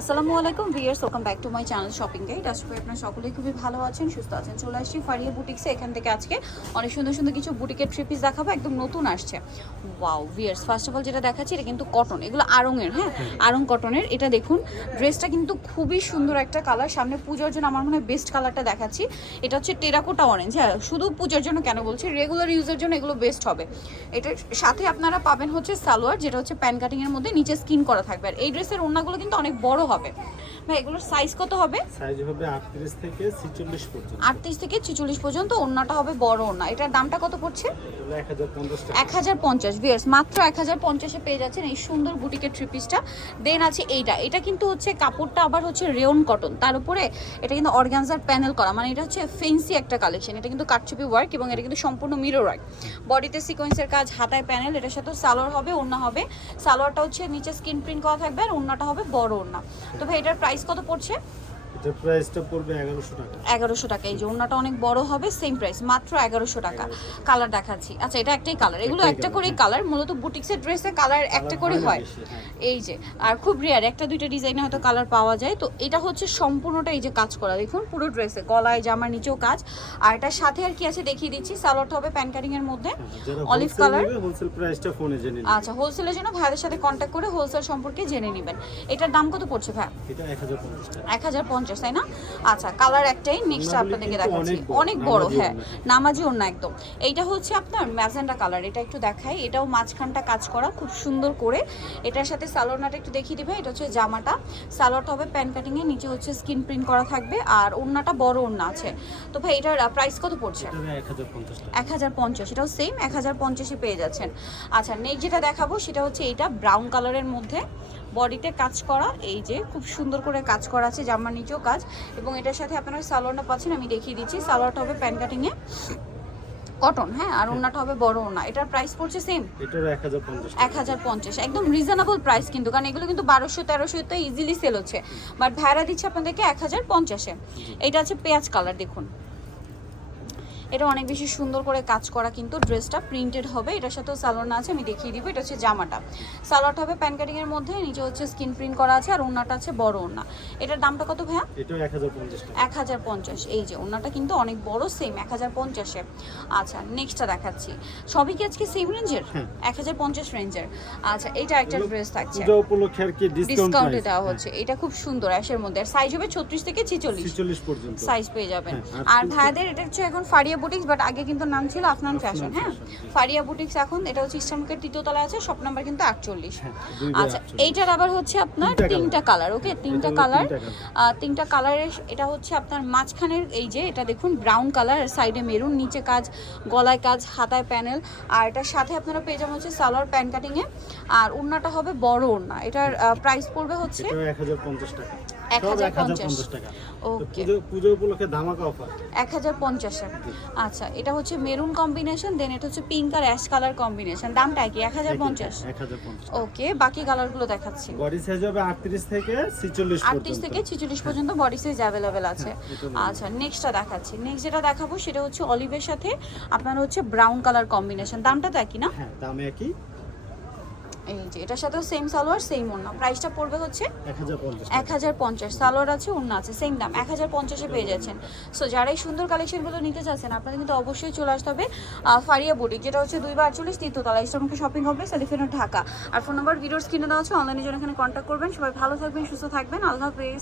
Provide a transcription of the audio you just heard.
আসসালামু আলাইকুম viewers welcome back to my channel shopping guide আশা করি আপনারা সকলেই খুবই ভালো আছেন সুস্থ আছেন। চলে আসছি ফারিয়া বুটিক্সে। এখান থেকে আজকে অনেক সুন্দর সুন্দর কিছু বুটিকের থ্রি পিস দেখাবো। একদম নতুন আসছে। Wow viewers first of all যেটা দেখাচ্ছি এটা কিন্তু কটন এগুলো আড়ংয়ের হ্যাঁ? আরং কটনের এটা দেখুন ড্রেসটা কিন্তু খুবই সুন্দর একটা কালার সামনে পুজোর জন্য আমার মনে হয় বেস্ট কালারটা দেখাচ্ছি। এটা হচ্ছে টেরাকোটা অরেঞ্জ হ্যাঁ? শুধু পুজোর জন্য কেন বলছি রেগুলার ইউজের জন্য এগুলো বেস্ট হবে। এটার সাথে আপনারা পাবেন হচ্ছে সালোয়ার যেটা হচ্ছে প্যান কাটিংয়ের মধ্যে নিচে স্কিন করা থাকবে। আর এই ড্রেসের ওড়নাগুলো কিন্তু অনেক বড় হবে? ভাই এগুলোর সাইজ কত হবে? সাইজ হবে আটত্রিশ থেকে ছিচল্লিশ পর্যন্ত। আটত্রিশ থেকে ছেচল্লিশ পর্যন্ত ওড়নাটা হবে বড় ওড়না। এটার দামটা কত পড়ছে? এগুলো এক হাজার পঞ্চাশ টাকা। এক হাজার মাত্র এক হাজার পঞ্চাশে পেয়ে যাচ্ছেন এই সুন্দর বুটিকের থ্রি পিসটা দেন আছে এইটা। এটা কিন্তু হচ্ছে কাপড়টা আবার হচ্ছে রেয়ন কটন তার উপরে এটা কিন্তু অর্গানজার প্যানেল করা। মানে এটা হচ্ছে ফেন্সি একটা কালেকশন এটা কিন্তু কাটছুপি ওয়ার্ক এবং এটা কিন্তু সম্পূর্ণ মিরর ওয়ার্ক বডিতে সিকোয়েন্সের কাজ হাতায় প্যানেল এটার সাথে সালোয়ার হবে ওড়না হবে। সালোয়ারটা হচ্ছে নিচে স্কিন প্রিন্ট করা থাকবে আর ওড়নাটা হবে বড় ওড়না। তো ভাই এটার প্রাইস কত পড়ছে? এটার প্রাইসটা পড়বে এগারোশো টাকা। এগারোশো টাকা। এই যে অনেক বড় হবে সেম প্রাইস মাত্র টাকা। কালার দেখাচ্ছি। আচ্ছা এটা একটাই কালার এগুলো একটা করেই হ্যাঁ। কালার মূলত বুটিক্সের ড্রেসে কালার একটা করে হয়। হ্যাঁ। এই যে আর খুব রেয়ার একটা দুইটা ডিজাইনে হয়তো কালার পাওয়া যায়। তো এটা হচ্ছে সম্পূর্ণটা এই যে কাজ করা। দেখুন পুরো ড্রেসে গলায় জামার নিচেও কাজ। আর এটার সাথে আর কি আছে দেখিয়ে দিচ্ছি সালোয়ারটা হবে প্যান কাটিং এর মধ্যে হ্যাঁ, হোলসেল প্রাইসটা ফোনে জেনে নিন আচ্ছা হোলসেলের জন্য ভাইদের সাথে কন্ট্যাক্ট করে হোলসেল সম্পর্কে জেনে নেবেন। এটার দাম কত পড়ছে ভাই? এটা টাকা। এক হাজার পঞ্চাশ তাই না? আচ্ছা কালার একটাই নেক্সট আপনাদেরকে দেখাচ্ছি। অনেক বড়, হ্যাঁ। নামাজি ওড়না একদম। এইটা হচ্ছে আপনার ম্যাজেন্ডা কালার এটা একটু দেখাই। এটাও মাঝখানটা কাজ করা খুব সুন্দর করে। এটার সাথে সালোয়ারটা একটু দেখিয়ে দিবে এটা হচ্ছে জামাটা। সালোয়ারটা হবে প্যান কাটিং এর নিচে হচ্ছে স্কিন প্রিন্ট করা থাকবে আর ওড়নাটা বড় ওড়না আছে। তো ভাই এটার প্রাইস কত পড়ছে? এক হাজার পঞ্চাশ এটাও সেম এক হাজার পঞ্চাশে পেয়ে যাচ্ছেন। আচ্ছা নেক্সট যেটা দেখাবো সেটা হচ্ছে এইটা ব্রাউন কালারের মধ্যে। বডিতে কাজ করা এই যে খুব সুন্দর করে কাজ করা আছে জামার নিচেও কাজ। এবং এটার সাথে আপনারা সালোয়ারটা পাচ্ছেন আমি দেখিয়ে দিচ্ছি। সালোয়ারটা হবে প্যান কাটিংয়ে। কটন হ্যাঁ আর ওনাটা হবে বড় ওনা এটার প্রাইস পড়ছে সেম এটারও এক হাজার পঞ্চাশ এক হাজার পঞ্চাশ। একদম রিজনেবল প্রাইস কিন্তু কারণ এগুলো কিন্তু বারোশো তেরোশোতে ইজিলি সেল হচ্ছে। বাট ভাড়া দিচ্ছে আপনাদেরকে এক হাজার পঞ্চাশে। এটা আছে পেঁয়াজ কালার দেখুন। এটা অনেক বেশি সুন্দর করে কাজ করা কিন্তু ড্রেসটা প্রিন্টেড হবে। এটার সাথেও সালোয়ার আছে আমি দেখিয়ে দিব। এটা হচ্ছে জামাটা। সালোয়ারটা হবে প্যান কাটিং এর মধ্যে নিচে হচ্ছে স্কিন প্রিন্ট করা আছে আর ওড়নাটা আছে বড় ওড়না। এটার দামটা কত ভাইয়া? এটাও এক হাজার পঞ্চাশ টাকা। এক হাজার পঞ্চাশ। এই যে ওড়নাটা কিন্তু অনেক বড় সেম এক হাজার পঞ্চাশে। আচ্ছা নেক্সটটা দেখাচ্ছি। সবই কি আজকে সেম রেঞ্জের হ্যাঁ। এক হাজার পঞ্চাশ রেঞ্জের আচ্ছা এটা একটা ড্রেস থাকছে। পূজা উপলক্ষে আর কি ডিসকাউন্টে দেওয়া হচ্ছে। এটা খুব সুন্দর অ্যাশের মধ্যে। আর সাইজ হবে ছত্রিশ থেকে ছেচল্লিশ। ছিচল্লিশ পর্যন্ত। সাইজ পেয়ে যাবেন। হ্যাঁ, আর ভাইয়াদের এটা হচ্ছে এখন ফারিয়া বুটিক্স বাট আগে কিন্তু নাম ছিল আফনান ফ্যাশন হ্যাঁ? ফারিয়া বুটিক্স এখন এটা হচ্ছে ইসলামকের তৃতীয় তলায় আছে শপ নাম্বার কিন্তু আটচল্লিশ। হ্যাঁ, আচ্ছা এইটার আবার হচ্ছে আপনার তিনটা তিনটা কালার ওকে তিনটা কালার তিনটা কালারের এটা হচ্ছে আপনার মাঝখানের এই যে এটা দেখুন ব্রাউন কালার সাইডে মেরুন নিচে কাজ গলায় কাজ হাতায় প্যানেল আর এটার সাথে আপনারা পেয়ে যাবেন হচ্ছে সালোয়ার প্যান কাটিংয়ে আর ওড়নাটা হবে বড় ওড়না এটার প্রাইস পড়বে হচ্ছে এক হাজার পঞ্চাশ টাকা। এক সব হাজার এক হাজার পঞ্চাশ। পঞ্চাশ টাকা। ওকে। পুজো পুজো উপলক্ষে ধামাকা অফার এক হাজার পঞ্চাশে আচ্ছা এটা হচ্ছে মেরুন কম্বিনেশন দেন এটা হচ্ছে পিঙ্ক আর অ্যাশ কালার কম্বিনেশন দামটা কি? ওকে বাকি কালারগুলো দেখাচ্ছি। বডি সাইজ হবে আটত্রিশ থেকে ছিচল্লিশ আটত্রিশ থেকে ছিচল্লিশ পর্যন্ত বডি সাইজ অ্যাভেলেবেল আছে। হ্যাঁ। আচ্ছা নেক্সটটা দেখাচ্ছি। নেক্সট যেটা দেখাবো সেটা হচ্ছে অলিভের সাথে আপনার হচ্ছে ব্রাউন কালার কম্বিনেশন দামটা তো একই না? হ্যাঁ দামে একই। এই যে এটার সাথেও সেম সালোয়ার সেম ওড়না। প্রাইসটা পড়বে হচ্ছে এক হাজার পঞ্চাশ সালোয়ার আছে ওড়না আছে সেম দাম। এক হাজার পঞ্চাশে পেয়ে যাচ্ছেন। সো যারা এই সুন্দর কালেকশনগুলো নিতে চাচ্ছেন আপনাদের কিন্তু অবশ্যই চলে আসতে হবে ফারিয়া বুটিক যেটা হচ্ছে দুই বা আটচল্লিশ তৃতীয়তলা ইসলামকে শপিং হবে সেলিফেনো ঢাকা আর ফোন নম্বর ভিডিওর স্ক্রিনে দেওয়া আছে অনলাইনে জন্য এখানে কন্ট্যাক্ট করবেন। সবাই ভালো থাকবেন সুস্থ থাকবেন। আল্লাহ হাফেজ।